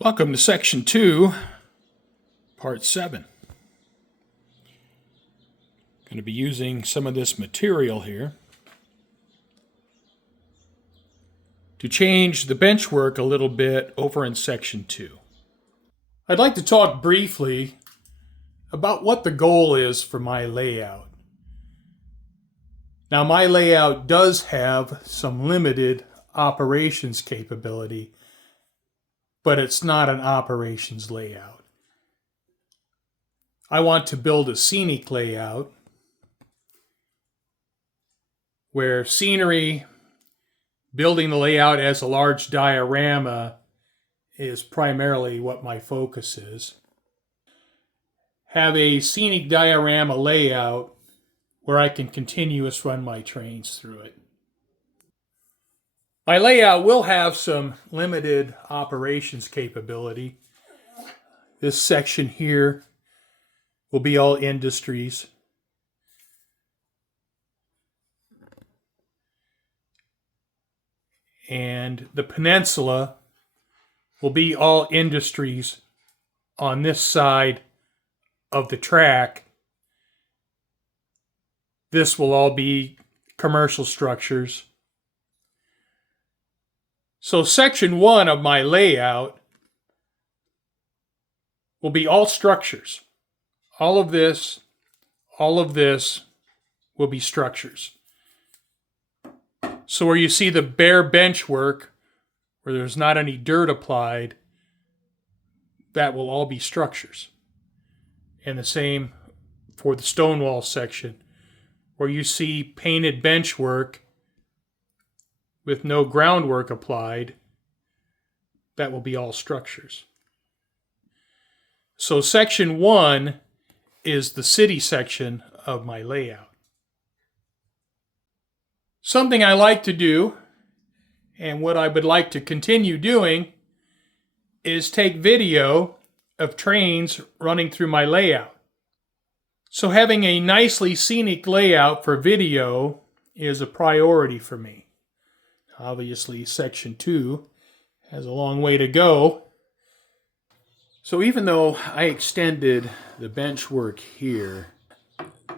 Welcome to Section 2, Part 7. Going to be using some of this material here to change the benchwork a little bit over in Section 2. I'd like to talk briefly about what the goal is for my layout. Now, my layout does have some limited operations capability, but it's not an operations layout. I want to build a scenic layout where scenery, building the layout as a large diorama is primarily what my focus is. Have a scenic diorama layout where I can continuous run my trains through it. My layout will have some limited operations capability. This section here will be all industries. And the peninsula will be all industries on this side of the track. This will all be commercial structures. So section 1 of my layout will be all structures. All of this will be structures. So where you see the bare benchwork, where there's not any dirt applied, that will all be structures. And the same for the stonewall section, where you see painted benchwork with no groundwork applied, that will be all structures. So section 1 is the city section of my layout. Something I like to do, and what I would like to continue doing, is take video of trains running through my layout. So having a nicely scenic layout for video is a priority for me. Obviously, section 2 has a long way to go. So even though I extended the benchwork here,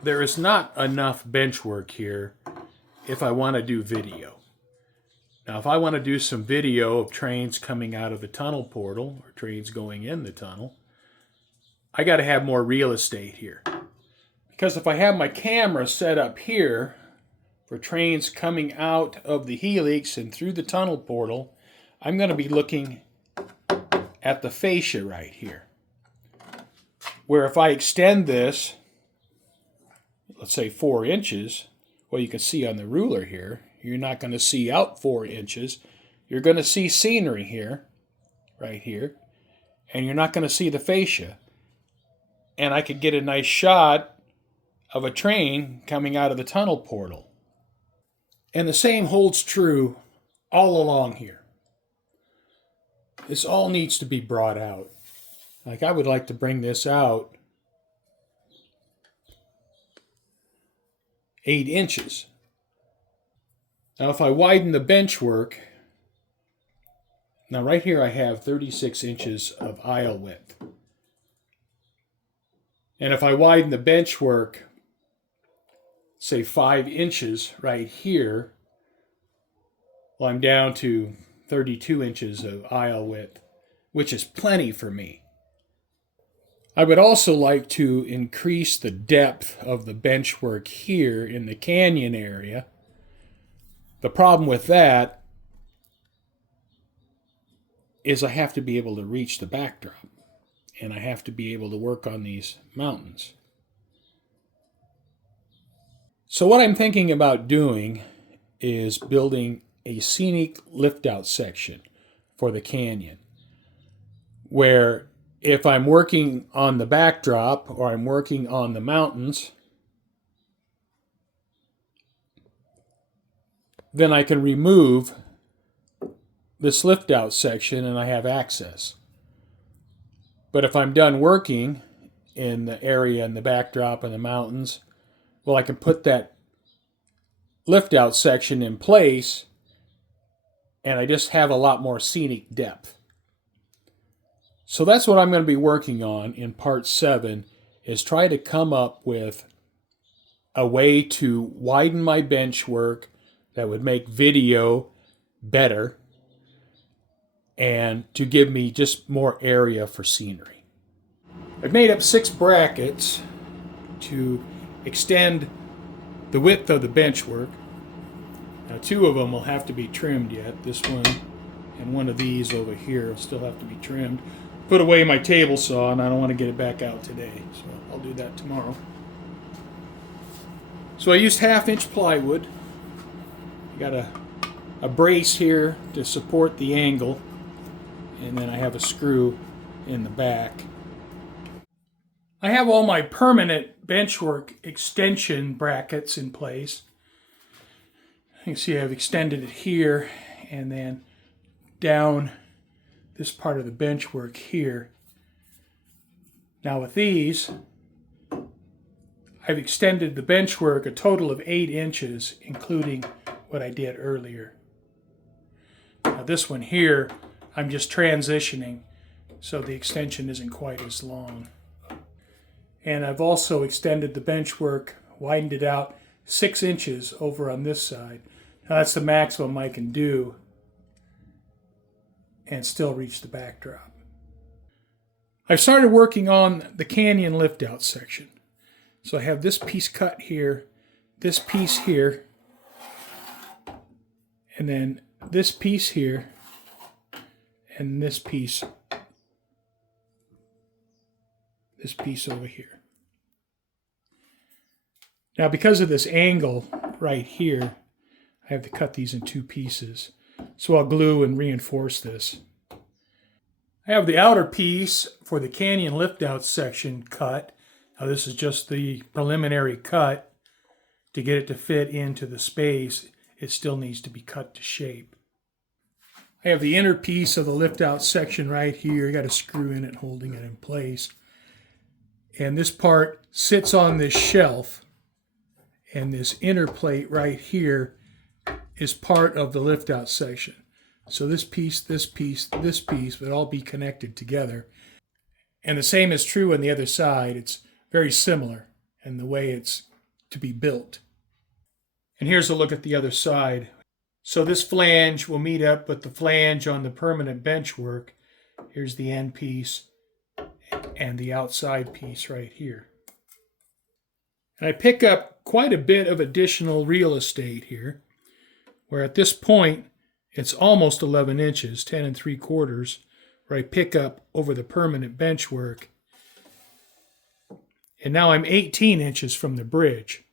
there is not enough benchwork here if I want to do video. Now, if I want to do some video of trains coming out of the tunnel portal or trains going in the tunnel, I got to have more real estate here. Because if I have my camera set up here for trains coming out of the helix and through the tunnel portal, I'm going to be looking at the fascia right here. Where if I extend this, let's say 4 inches, well, you can see on the ruler here, you're not going to see out 4 inches. You're going to see scenery here, right here, and you're not going to see the fascia. And I could get a nice shot of a train coming out of the tunnel portal. And the same holds true all along here. This all needs to be brought out. Like, I would like to bring this out 8 inches. Now, if I widen the benchwork, now right here I have 36 inches of aisle width. And if I widen the benchwork, say 5 inches right here, well, I'm down to 32 inches of aisle width, which is plenty for me. I would also like to increase the depth of the benchwork here in the canyon area. The problem with that is I have to be able to reach the backdrop, and I have to be able to work on these mountains. So what I'm thinking about doing is building a scenic liftout section for the canyon, where if I'm working on the backdrop or I'm working on the mountains, then I can remove this liftout section and I have access. But if I'm done working in the area in the backdrop and the mountains, well, I can put that liftout section in place and I just have a lot more scenic depth. So that's what I'm going to be working on in part 7, is try to come up with a way to widen my bench work that would make video better and to give me just more area for scenery. I've made up 6 brackets to extend the width of the bench work. Now 2 of them will have to be trimmed yet. This one and one of these over here will still have to be trimmed. Put away my table saw, and I don't want to get it back out today, so I'll do that tomorrow. So I used 1/2-inch plywood. I got a brace here to support the angle, and then I have a screw in the back. I have all my permanent benchwork extension brackets in place. You can see I've extended it here and then down this part of the benchwork here. Now with these, I've extended the benchwork a total of 8 inches, including what I did earlier. Now this one here, I'm just transitioning, so the extension isn't quite as long. And I've also extended the benchwork, widened it out 6 inches over on this side. Now that's the maximum I can do and still reach the backdrop. I've started working on the canyon lift-out section. So I have this piece cut here, this piece here, and then this piece here, and this piece over here. Now because of this angle right here, I have to cut these in 2 pieces. So I'll glue and reinforce this. I have the outer piece for the canyon lift-out section cut. Now this is just the preliminary cut. To get it to fit into the space, it still needs to be cut to shape. I have the inner piece of the lift-out section right here. I got a screw in it holding it in place. And this part sits on this shelf, and this inner plate right here is part of the lift-out section. So this piece, this piece, this piece would all be connected together. And the same is true on the other side. It's very similar in the way it's to be built. And here's a look at the other side. So this flange will meet up with the flange on the permanent benchwork. Here's the end piece and the outside piece right here. And I pick up quite a bit of additional real estate here, where at this point it's almost 11 inches, 10 3/4, where I pick up over the permanent benchwork. And now I'm 18 inches from the bridge.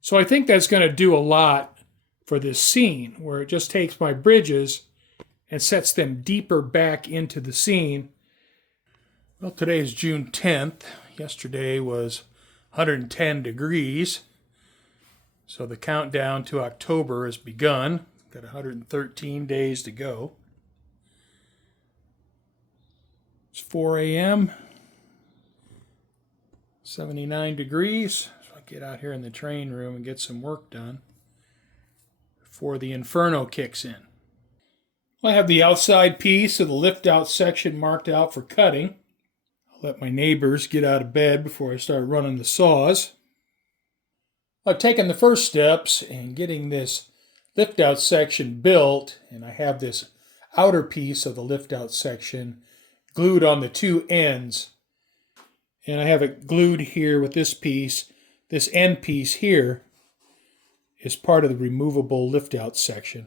So I think that's going to do a lot for this scene, where it just takes my bridges and sets them deeper back into the scene. Well, today is June 10th. Yesterday was 110 degrees. So the countdown to October has begun. Got 113 days to go. It's 4 a.m. 79 degrees. So I get out here in the train room and get some work done before the inferno kicks in. I have the outside piece of the lift-out section marked out for cutting. I'll let my neighbors get out of bed before I start running the saws. I've taken the first steps in getting this lift-out section built, and I have this outer piece of the lift-out section glued on the 2 ends. And I have it glued here with this piece. This end piece here is part of the removable lift-out section.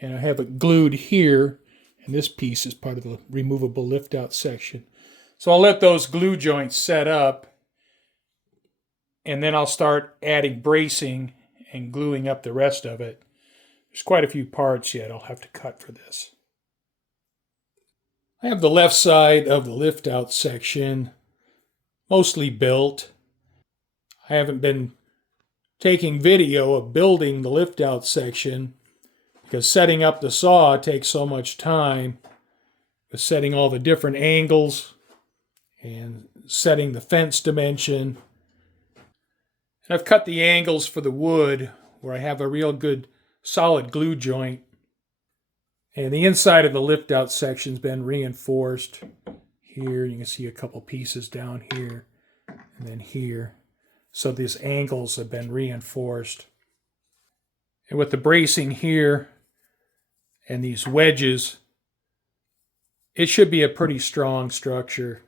And I have it glued here, and this piece is part of the removable lift-out section. So I'll let those glue joints set up, and then I'll start adding bracing and gluing up the rest of it. There's quite a few parts yet I'll have to cut for this. I have the left side of the lift-out section mostly built. I haven't been taking video of building the lift-out section because setting up the saw takes so much time with setting all the different angles and setting the fence dimension. And I've cut the angles for the wood where I have a real good solid glue joint. And the inside of the lift out section's been reinforced. Here you can see a couple pieces down here and then here. So these angles have been reinforced. And with the bracing here and these wedges, it should be a pretty strong structure.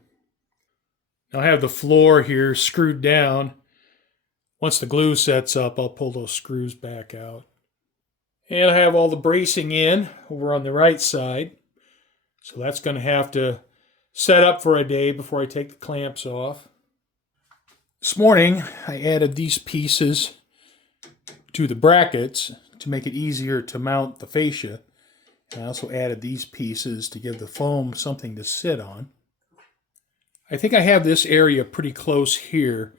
I have the floor here screwed down. Once the glue sets up, I'll pull those screws back out. And I have all the bracing in over on the right side. So that's going to have to set up for a day before I take the clamps off. This morning, I added these pieces to the brackets to make it easier to mount the fascia. And I also added these pieces to give the foam something to sit on. I think I have this area pretty close here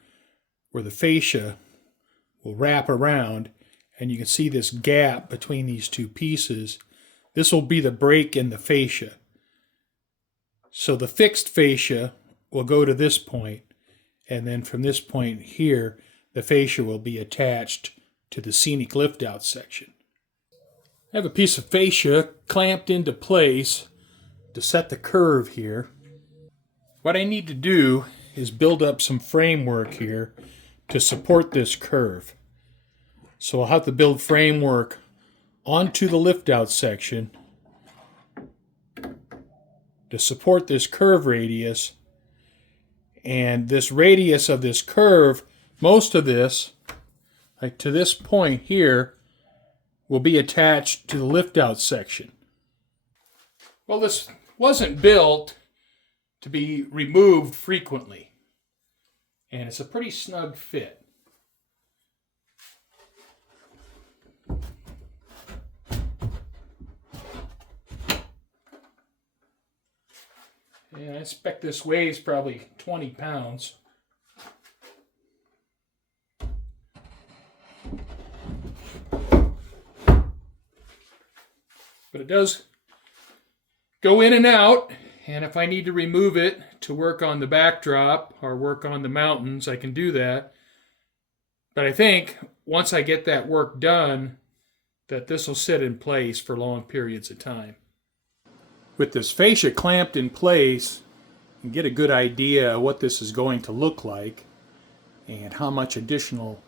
where the fascia will wrap around, and you can see this gap between these two pieces. This will be the break in the fascia. So the fixed fascia will go to this point, and then from this point here, the fascia will be attached to the Scenic Liftout section. I have a piece of fascia clamped into place to set the curve here. What I need to do is build up some framework here to support this curve. So I'll have to build framework onto the lift out section to support this curve radius. And this radius of this curve, most of this, like to this point here, will be attached to the lift out section. Well, this wasn't built to be removed frequently, and it's a pretty snug fit. And I expect this weighs probably 20 pounds. But it does go in and out, and if I need to remove it to work on the backdrop or work on the mountains, I can do that. But I think once I get that work done, that this will sit in place for long periods of time. With this fascia clamped in place, you can get a good idea of what this is going to look like and how much additional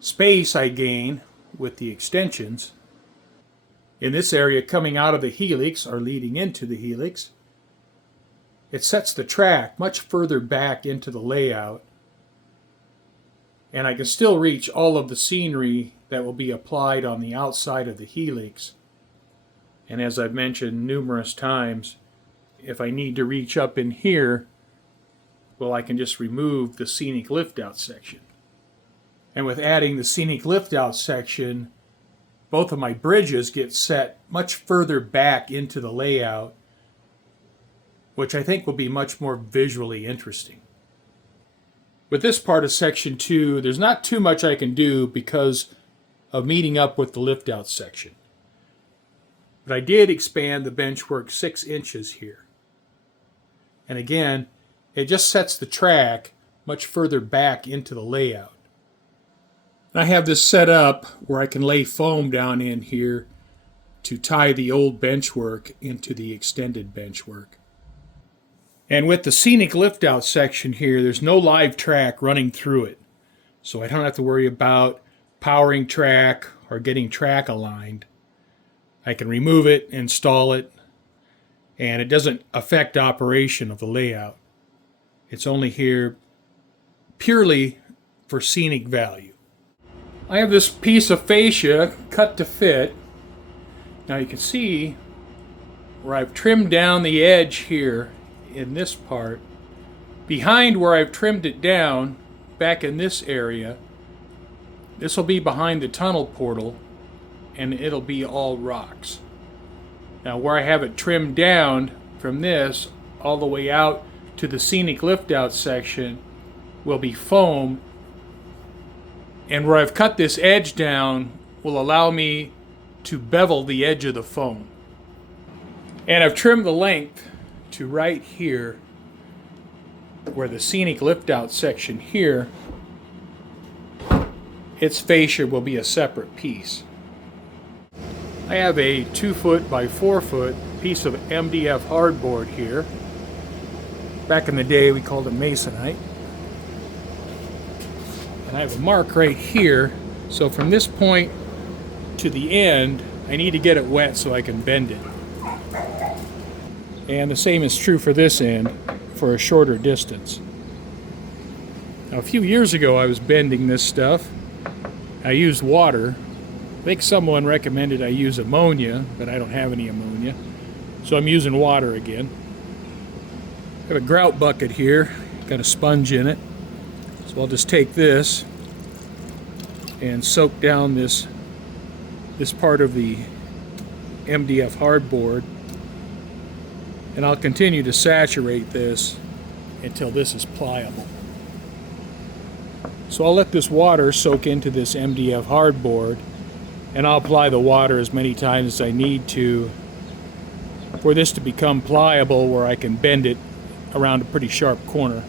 space I gain with the extensions. In this area coming out of the helix or leading into the helix, it sets the track much further back into the layout, and I can still reach all of the scenery that will be applied on the outside of the helix. And as I've mentioned numerous times, if I need to reach up in here, well, I can just remove the Scenic Liftout section. And with adding the Scenic Liftout section, both of my bridges get set much further back into the layout, which I think will be much more visually interesting. With this part of section 2, there's not too much I can do because of meeting up with the lift-out section. But I did expand the benchwork 6 inches here. And again, it just sets the track much further back into the layout. And I have this set up where I can lay foam down in here to tie the old benchwork into the extended benchwork. And with the Scenic Liftout section here, there's no live track running through it. So I don't have to worry about powering track or getting track aligned. I can remove it, install it, and it doesn't affect operation of the layout. It's only here purely for scenic value. I have this piece of fascia cut to fit. Now you can see where I've trimmed down the edge here in this part. Behind where I've trimmed it down, back in this area, this will be behind the tunnel portal, and it'll be all rocks. Now where I have it trimmed down from this all the way out to the Scenic Liftout section will be foam, and where I've cut this edge down will allow me to bevel the edge of the foam. And I've trimmed the length to right here where the Scenic Liftout section here, its fascia will be a separate piece. I have a 2-foot by 4-foot piece of MDF hardboard here. Back in the day we called it masonite. And I have a mark right here, so from this point to the end I need to get it wet so I can bend it. And the same is true for this end for a shorter distance. Now, a few years ago I was bending this stuff. I used water. I think someone recommended I use ammonia, but I don't have any ammonia, so I'm using water again. I have a grout bucket here, got a sponge in it, so I'll just take this and soak down this part of the MDF hardboard, and I'll continue to saturate this until this is pliable. So I'll let this water soak into this MDF hardboard, and I'll apply the water as many times as I need to for this to become pliable where I can bend it around a pretty sharp corner.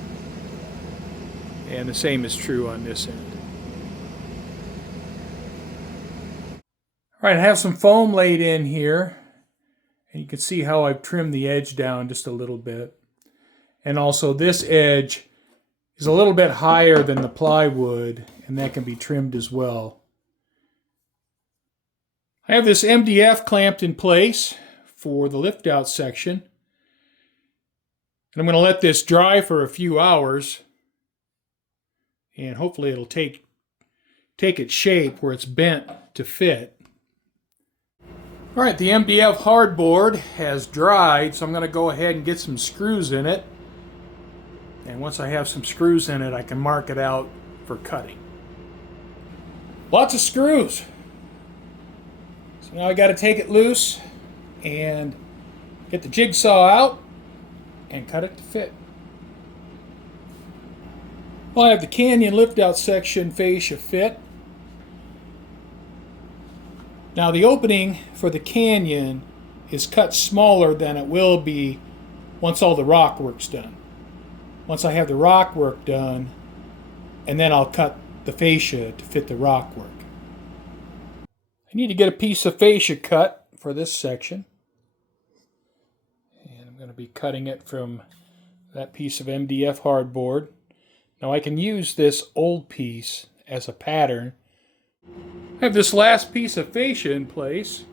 And the same is true on this end. Alright, I have some foam laid in here, and you can see how I've trimmed the edge down just a little bit. And also this edge is a little bit higher than the plywood, and that can be trimmed as well. I have this MDF clamped in place for the lift out section, and I'm going to let this dry for a few hours, and hopefully it'll take its shape where it's bent to fit. Alright, the MDF hardboard has dried, so I'm going to go ahead and get some screws in it. And once I have some screws in it, I can mark it out for cutting. Lots of screws. So now I got to take it loose and get the jigsaw out and cut it to fit. Well, I have the canyon lift out section fascia fit. Now the opening for the canyon is cut smaller than it will be once all the rock work's done. Once I have the rock work done, and then I'll cut the fascia to fit the rock work. I need to get a piece of fascia cut for this section. And I'm going to be cutting it from that piece of MDF hardboard. Now I can use this old piece as a pattern. I have this last piece of fascia in place.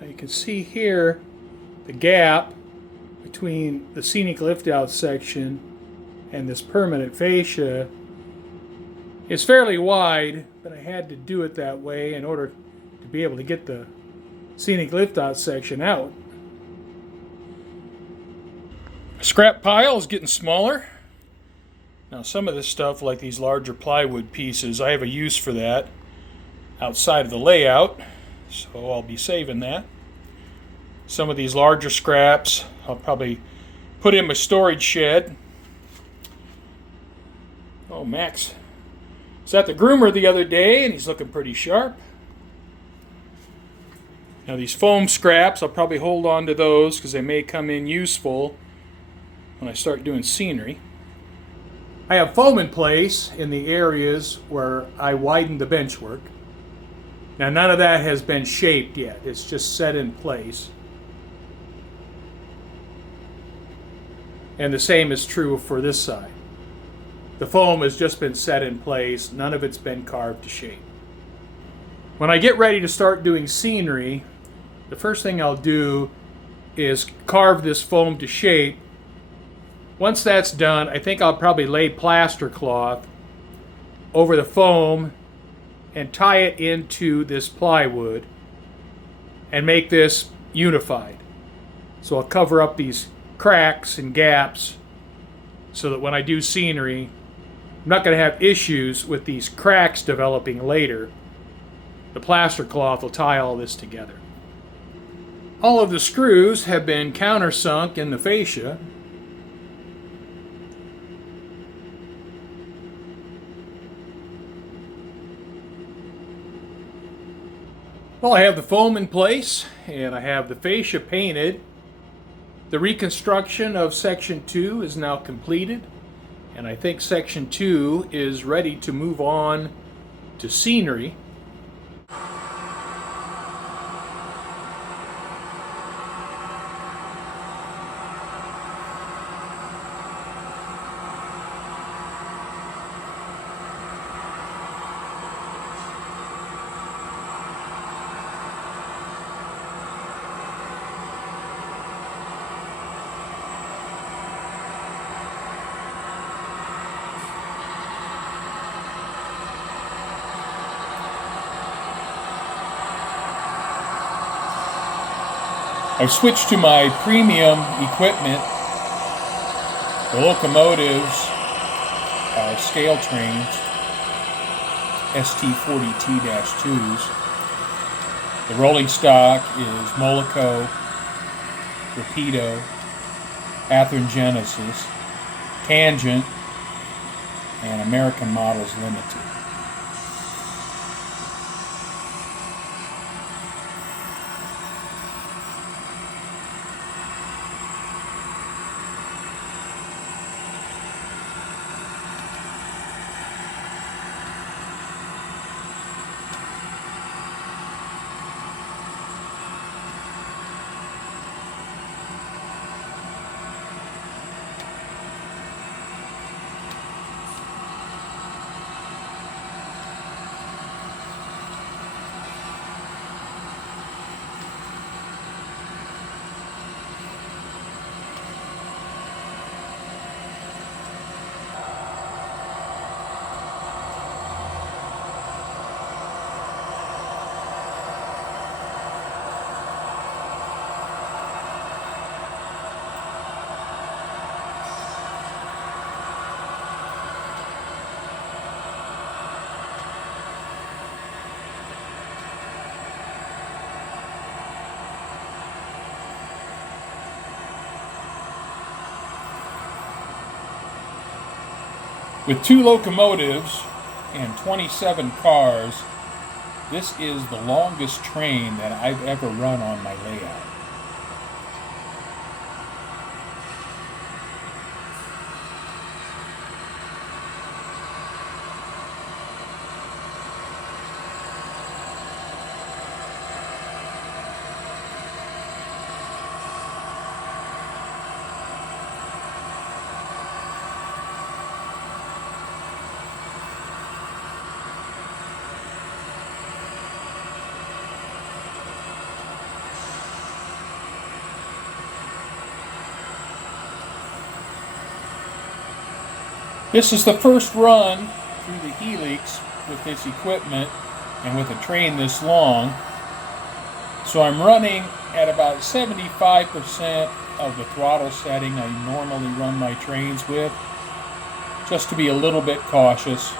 Now you can see here the gap between the Scenic Liftout section and this permanent fascia is fairly wide, but I had to do it that way in order to be able to get the Scenic Liftout section out. Scrap pile is getting smaller. Now some of this stuff, like these larger plywood pieces, I have a use for that outside of the layout, so I'll be saving that. Some of these larger scraps I'll probably put in my storage shed. Oh, Max was at the groomer the other day and he's looking pretty sharp. Now these foam scraps, I'll probably hold on to those because they may come in useful when I start doing scenery. I have foam in place in the areas where I widened the benchwork. Now none of that has been shaped yet, it's just set in place. And the same is true for this side. The foam has just been set in place, none of it's been carved to shape. When I get ready to start doing scenery, the first thing I'll do is carve this foam to shape. Once that's done, I think I'll probably lay plaster cloth over the foam and tie it into this plywood and make this unified. So I'll cover up these cracks and gaps so that when I do scenery, I'm not going to have issues with these cracks developing later. The plaster cloth will tie all this together. All of the screws have been countersunk in the fascia. Well, I have the foam in place and I have the fascia painted. The reconstruction of section 2 is now completed, and I think section 2 is ready to move on to scenery. I've switched to my premium equipment. The locomotives are scale trains, SD40T-2s. The rolling stock is Molico, Rapido, Athearn Genesis, Tangent, and American Models Limited. With 2 locomotives and 27 cars, this is the longest train that I've ever run on my layout. This is the first run through the helix with this equipment and with a train this long. So I'm running at about 75% of the throttle setting I normally run my trains with, just to be a little bit cautious.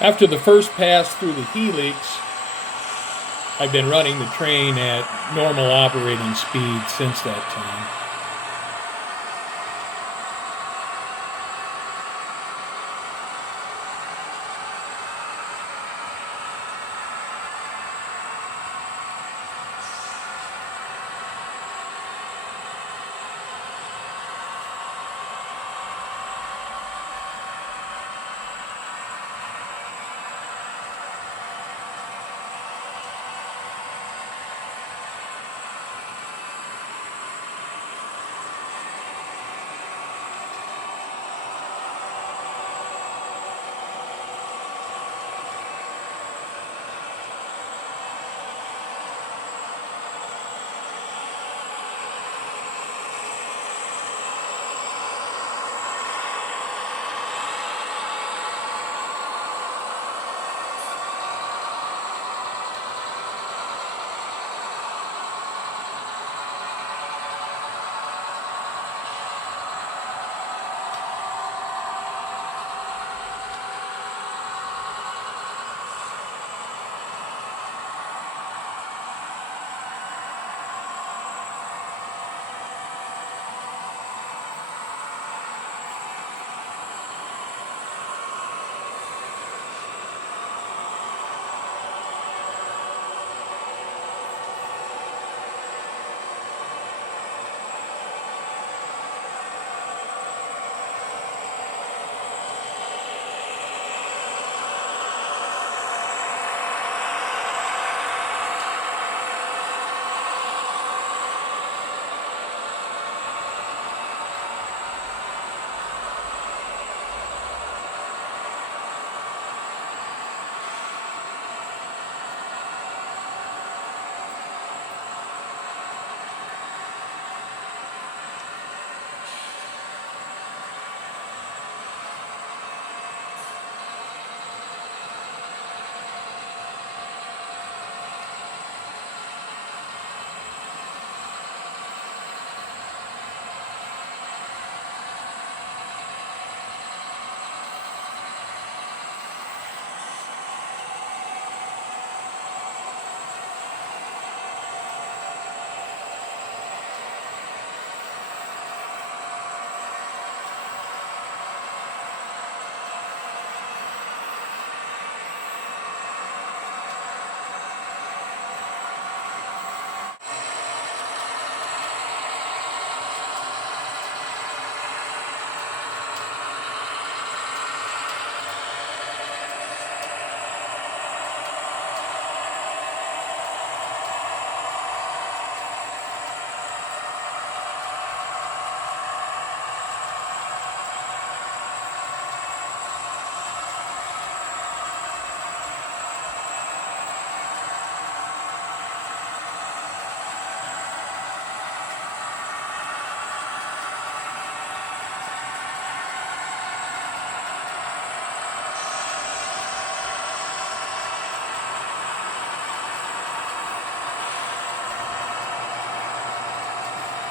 After the first pass through the helix, I've been running the train at normal operating speed since that time.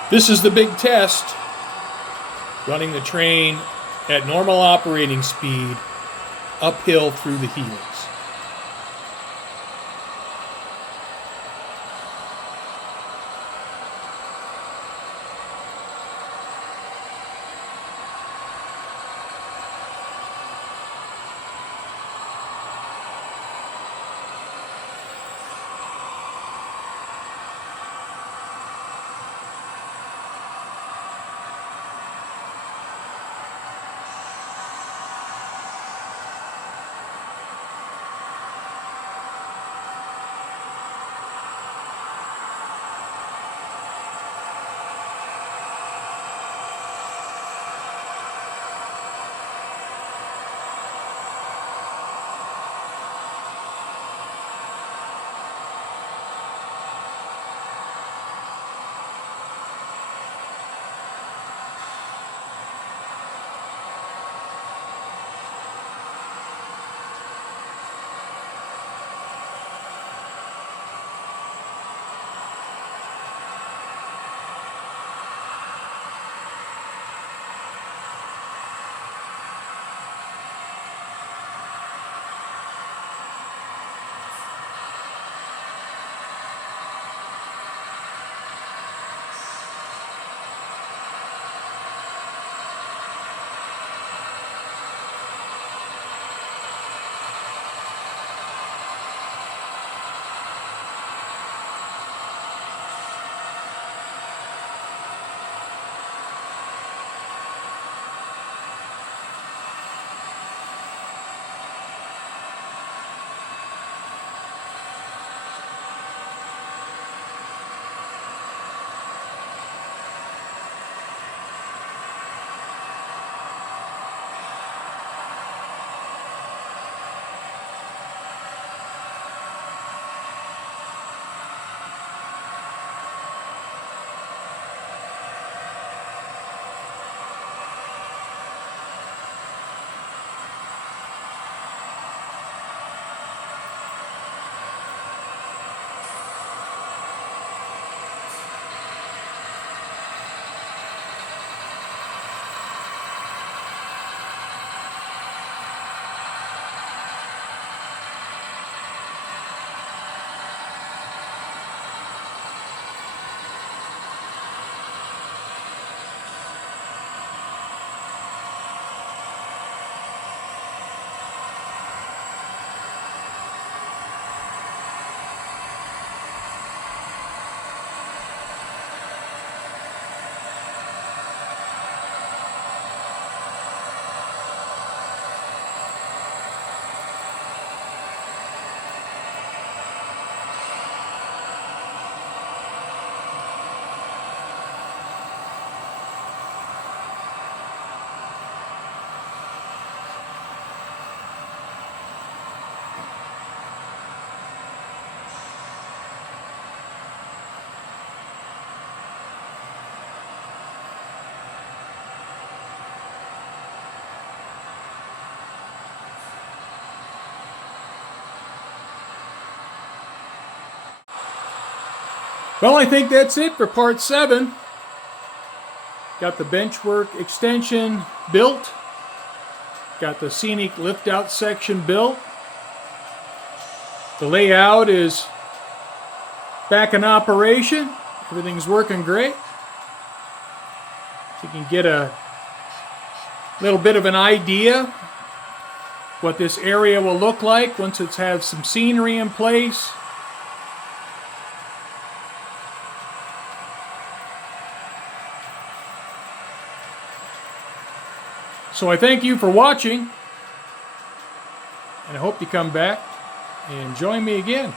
This is the big test, running the train at normal operating speed uphill through the helix. Well, I think that's it for part 7. Got the Benchwork extension built. Got the Scenic Liftout section built. The layout is back in operation. Everything's working great. So you can get a little bit of an idea what this area will look like once it has some scenery in place. So I thank you for watching, and I hope you come back and join me again.